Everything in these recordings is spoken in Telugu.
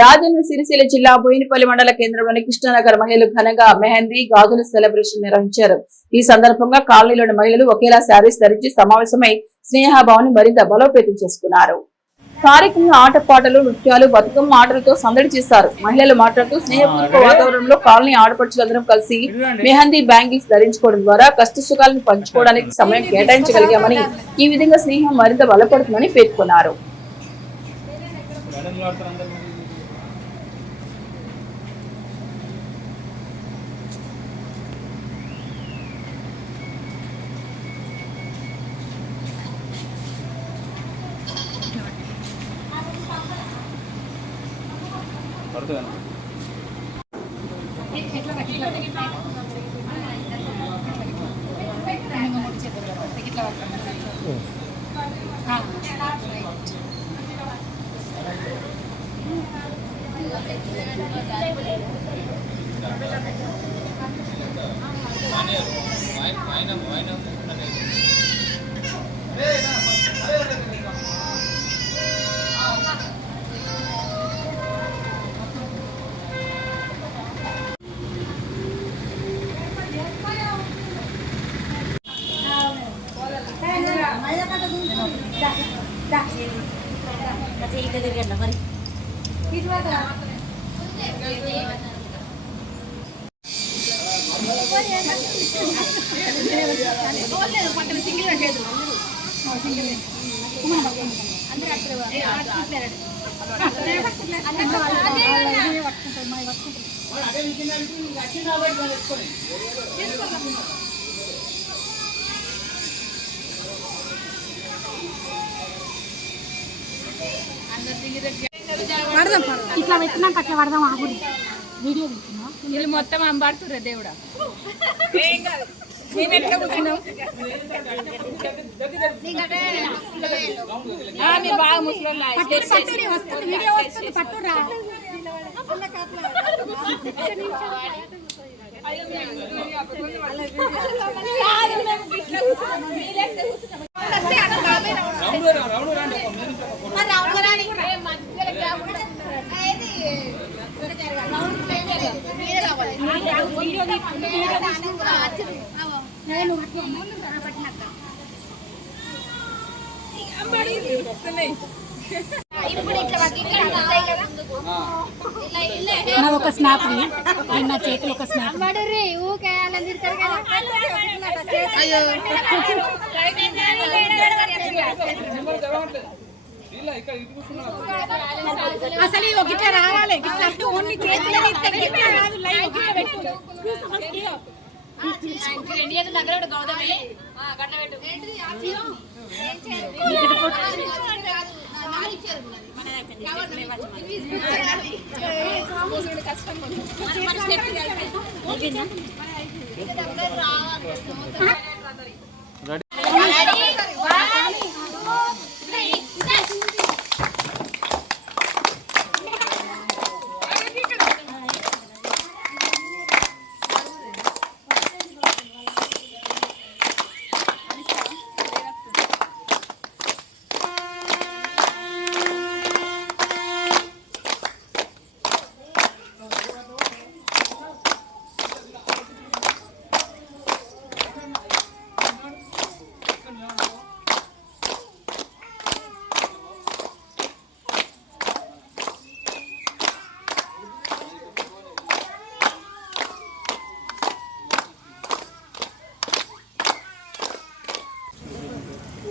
రాజన్న సిరిసిల్ల జిల్లా బోయినపల్లి మండల కేంద్రంలోని కృష్ణానగర్ మహిళలు ఘనంగా మెహందీ గాజుల సెలబ్రేషన్ నిర్వహించారు. ఈ సందర్భంగా కాలనీలోని మహిళలు ఒకేలా శారీస్ ధరించి సమావేశమై స్నేహభావాన్ని మరింత బలోపేతం చేసుకున్నారు. కార్యక్రమంలో ఆటపాటలు, నృత్యాలు, బతుకమ్మ ఆటలతో సందడి చేశారు. మహిళలు మాట్లాడుతూ స్నేహపూర్వక వాతావరణంలో కాలనీ ఆడపడుచులందరం కలిసి మెహందీ బ్యాంగిల్స్ ధరించుకోవడం ద్వారా కష్ట సుఖాలను పంచుకోవడానికి సమయం కేటాయించగలిగామని, ఈ విధంగా స్నేహం మరింత బలపడుతుందని పేర్కొన్నారు. ఇట్లా పెట్టినాక అట్లా పడదాం. ఆ గుడి వీడియో పెడుతున్నా. వీళ్ళు మొత్తం అంబాడుతుర్రా దేవుడా. బాగా ముసలి వీడియో వస్తుంది. పట్టురా ఒక స్నాప్ నా చేతులు ఒక స్నాప్. అసలు ఇట్లా రావాలి. ఓన్లీ చేతులు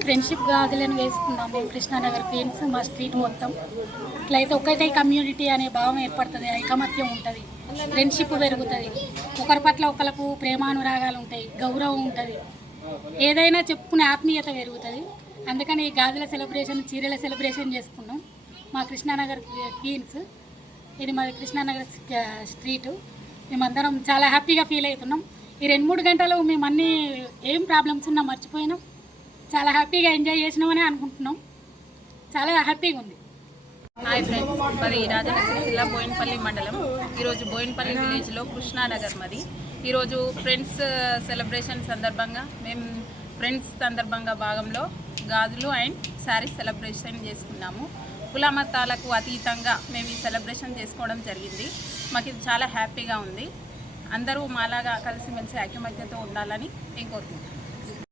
ఫ్రెండ్షిప్ గాజులను వేసుకున్నాం మేము కృష్ణానగర్ క్వీన్స్. మా స్ట్రీట్ మొత్తం ఇట్లయితే ఒకటే కమ్యూనిటీ అనే భావం ఏర్పడుతుంది, ఐకమత్యం ఉంటుంది, ఫ్రెండ్షిప్ పెరుగుతుంది, ఒకరి పట్ల ఒకరికి ప్రేమానురాగాలు ఉంటాయి, గౌరవం ఉంటుంది, ఏదైనా చెప్పుకునే ఆత్మీయత పెరుగుతుంది. అందుకని ఈ గాజుల సెలబ్రేషన్, చీరల సెలబ్రేషన్ చేసుకున్నాం మా కృష్ణానగర్ క్వీన్స్. ఇది మా కృష్ణానగర్ స్ట్రీటు. మేమందరం చాలా హ్యాపీగా ఫీల్ అవుతున్నాం. ఈ 2-3 గంటలు మేము అన్నీ ఏం ప్రాబ్లమ్స్ ఉన్నా మర్చిపోయినాం. చాలా హ్యాపీగా ఎంజాయ్ చేసినామని అనుకుంటున్నాం. చాలా హ్యాపీగా ఉంది. హాయ్ ఫ్రెండ్స్, మరి రాజన్న సిరిసిల్ల బోయినపల్లి మండలం. ఈరోజు బోయినపల్లి విలేజ్లో కృష్ణానగర్ మరి. ఈరోజు ఫ్రెండ్స్ సెలబ్రేషన్ సందర్భంగా మేము ఫ్రెండ్స్ సందర్భంగా భాగంలో గాజులు అండ్ శారీస్ సెలబ్రేషన్ చేసుకున్నాము. కులమతాలకు అతీతంగా మేము ఈ సెలబ్రేషన్ చేసుకోవడం జరిగింది. మాకు ఇది చాలా హ్యాపీగా ఉంది. అందరూ మాలాగా కలిసిమెలిసి ఐకమత్యతో ఉండాలని నేను కోరుకుంటున్నాను.